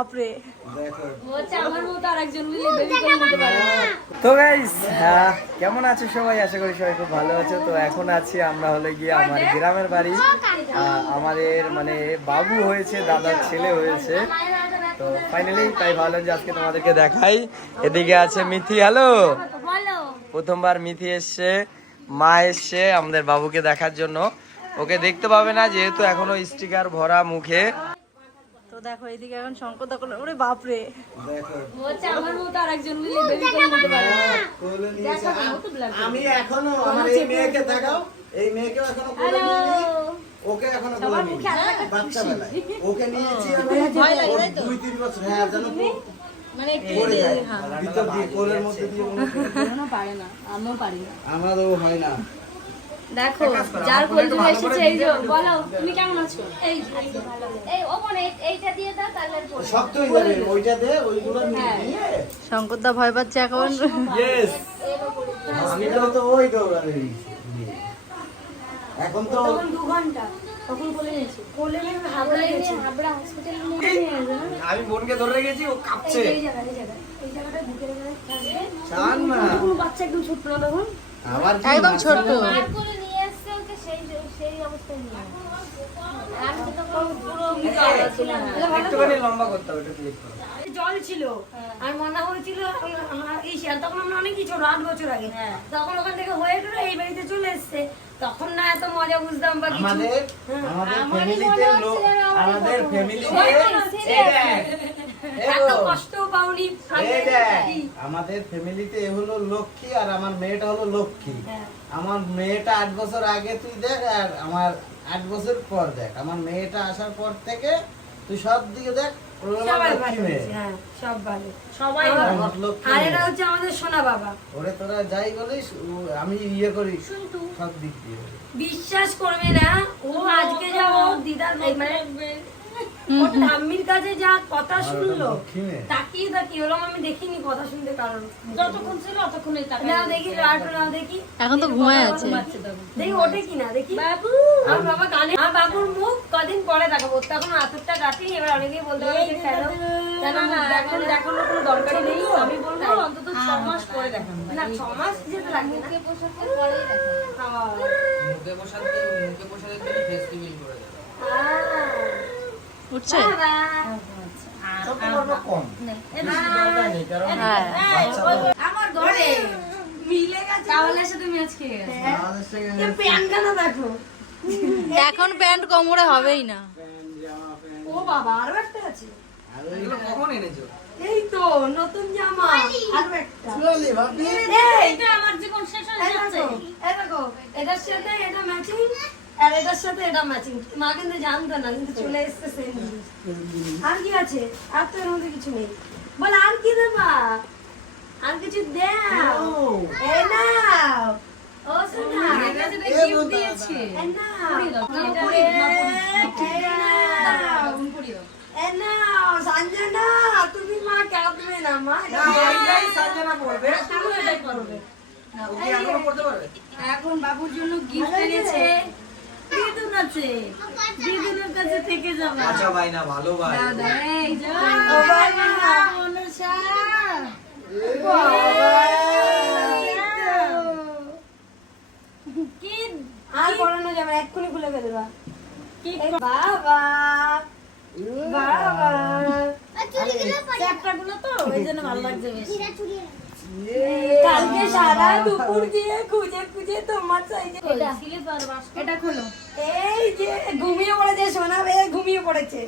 বাপরে। তো গাইস কেমন আছো সবাই? আশা করি সবাই খুব ভালো আছো। তো এখন আছি আমরা হলে গিয়ে আমার গ্রামের বাড়ি। আমাদের মানে বাবু হয়েছে দাদার ছেলে হয়েছে। তো ফাইনালি তাই ভাবলাম যে আজকে তোমাদেরকে দেখাই। এদিকে আছে মিথি হ্যালো প্রথমবার মিথি এসছে মা এসছে আমাদের বাবুকে দেখার জন্য। ওকে দেখতে পাবে না যেহেতু এখনও স্টিকার ভরা মুখে। দেখো এইদিকে এখন শঙ্কর ওরে বাপরে। আমার মতো আরেকজন আমি এখনও আমার এই মেয়েকে দেখাও এই মেয়েকেও এখনও কোলে ওকে এখনও কোলে বাচ্চা বেলায়। ওকে নিয়েছি আমি দুই তিন বছর। হ্যাঁ জানো মানে একটু পড়ে যায়। ভিতর দিয়ে কোলের মধ্যে দিয়ে মনে পারে না। আমিও পারি না। আমারও হয় না। দেখো যার কোল এসেছে এই যে বলো তুমি কেমন আছো? এই ভালো এই এইটা দিয়ে দাও তাহলে শক্ত হয়ে যাবে ওইটা দে ওইগুলো নিয়ে দিয়ে। শঙ্করদা ভয় পাচ্ছে এখন। ইয়েস আমি তো ওই দৌড়াবে এখন তো তখন দু ঘণ্টা তখন কোলে নিয়েছি। কোলে নিয়ে হাবড়া গেছি। হাবড়া নিয়ে আমি বোনকে ধরে রেখেছি ও কাঁপছে। এই জায়গা এই জায়গা এই জায়গাটা বুকের এখানে থাকবে চান না। কোনো বাচ্চা একদম ছোট না তখন? আবার একদম ছোট সেই সেই অবস্থায় নিয়ে আমি তো পুরো লম্বা করতে হবে এটা ক্লিক করো। জল ছিল আর মনে হয়েছিল এই তখন আমরা অনেক কিছু আট বছর আগে। তখন ওখান থেকে হয়ে গেল এই বাড়িতে চলে এসছে। তখন না এত মজা বুঝতাম বা কিছু। আমাদের ফ্যামিলিতে আমাদের ফ্যামিলিতে এত কষ্ট পাওনি আমাদের ফ্যামিলিতে এ হলো লক্ষ্মী আর আমার মেয়েটা হলো লক্ষ্মী। হ্যাঁ। আমার মেয়েটা আট বছর আগে তুই দেখ আর আমার আট বছর পর দেখ। আমার মেয়েটা আসার পর থেকে তুই সব দিকে দেখ হ্যাঁ সব ভালো। সবাই আমার ভালো। লক্ষ্মী আর মেয়ে। এটা হচ্ছে আমাদের সোনা বাবা। ওরে তোরা যাই বলিস ও- আমি ইয়ে করি সব দিক দিয়ে। বিশ্বাস করবে না ও আজকে যা ও দিদার মানে ওর ঠাম্মির কাছে যা কথা শুনলো তাকিয়ে তাকিয়ে ওরম আমি দেখিনি কথা শুনতে কারণ যতক্ষণ ছিল ততক্ষণই টাকা নাও দেখি লাটু নাও দেখি। এখন তো ঘুমায় আছে। দেখি ওঠে কিনা দেখি। বাবু! আমার বাবা গানে আমার বাবুর মুখ কদিন পরে দেখাবো। তখন আতরটা কাটেনি এবার অনেকেই বলতে পারে যে কেন কেন মুখ দেখানো দেখানোর কোনো দরকারই নেই। আমি বলব অন্তত ছ মাস পরে দেখানো না ছ মাস যেতে লাগবে না। পোশাকের পরেই দেখো মুখে বসাতে মুখে তুমি ফেস্টিভ্যাল করে দেবে। আহ, উঠছে হ্যাঁ। বাচ্চা তো আমার ঘরে মিলে গেছে। চাওয়ালের সাথে ম্যাচ খেয়ে গেছে। আমাদের সঙ্গে দেখো? এখন প্যান্ট কোমরে হবেই না। প্যান্ট, জামা, প্যান্ট, ও বাবা আরও একটা আছে। কখন এনেছো? এই তো নতুন জামা আরও একটা। এই, এটা আমার জীবন শেষ হয়ে যাচ্ছে। সাথে এটা ম্যাচিং। আর এটার সাথে এটা ম্যাচিং মা কিন্তু জানতো না কিন্তু চলে এসছে সেম জিনিস। আর কি আছে? আর তো এর মধ্যে কিছু নেই। বল আর কি দেবা? আর কিছু দাও? এই নাও ও সোনা। গিফট দিয়েছি। এই নাও দাও, এই দাও, এই নাও সঞ্জনা তুমি মা কাঁদবে না মা এটা এইটাই সঞ্জনা পড়বে। তুমি এটাই করবে ও কি এখনও পড়তে পারবে? এখন বাবুর জন্য গিফট এনেছে। দিদুন আছে। দিদুনের কাছে থেকে যাবে। আচ্ছা ভাই না ভালো ভাই। এই যে ও বাবা। মনসা। কি আর পড়ানো যাবে না, এক্ষুনি খুলে ফেলবা এই বাবা বাবা। চ্যাপ্টারগুলো তো ওই জন্য ভালো লাগছে বেশি। কালকে সারা দুপুর দিয়ে খুঁজে খুঁজে তোমার সাইজে স্লিপার এটা খোলো। এই যে ঘুমিয়ে পড়েছে সোনা বেয়ে ঘুমিয়ে পড়েছে।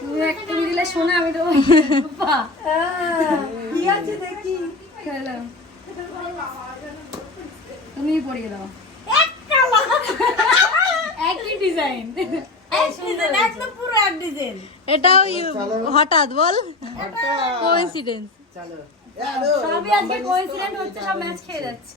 তুমি একটা দিলে শোনা আমি তো কি আছে দেখি। খেলো। তুমি পরিয়ে দাও। একই ডিজাইন। এটাও হঠাৎ বল। কোইন্সিডেন্স চলো। সবই আজকে কোইন্সিডেন্ট হচ্ছে সব ম্যাচ খেয়ে যাচ্ছে।